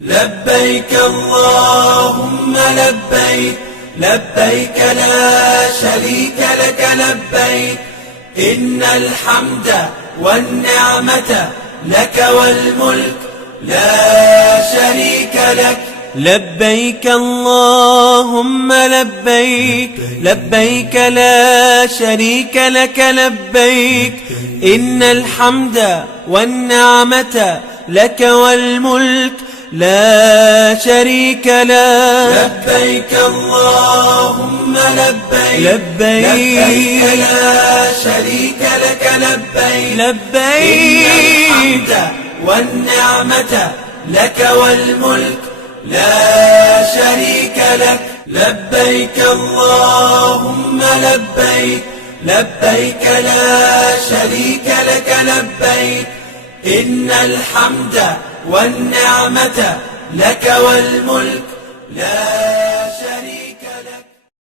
لبيك اللهم لبيك لبيك لا شريك لك لبيك إن الحمد والنعمة لك والملك لا شريك لك. لبيك اللهم لبيك لبيك لا شريك لك لبيك إن الحمد والنعمة لك والملك لا شريك لك. لبيك اللهم لبيك لبيك لا شريك لك لبيك إن الحمد والنعمة لك والملك لا شريك لك. لبيك اللهم لبيك لبيك لا شريك لك لبيك إن الحمد والنعمة لك والملك لا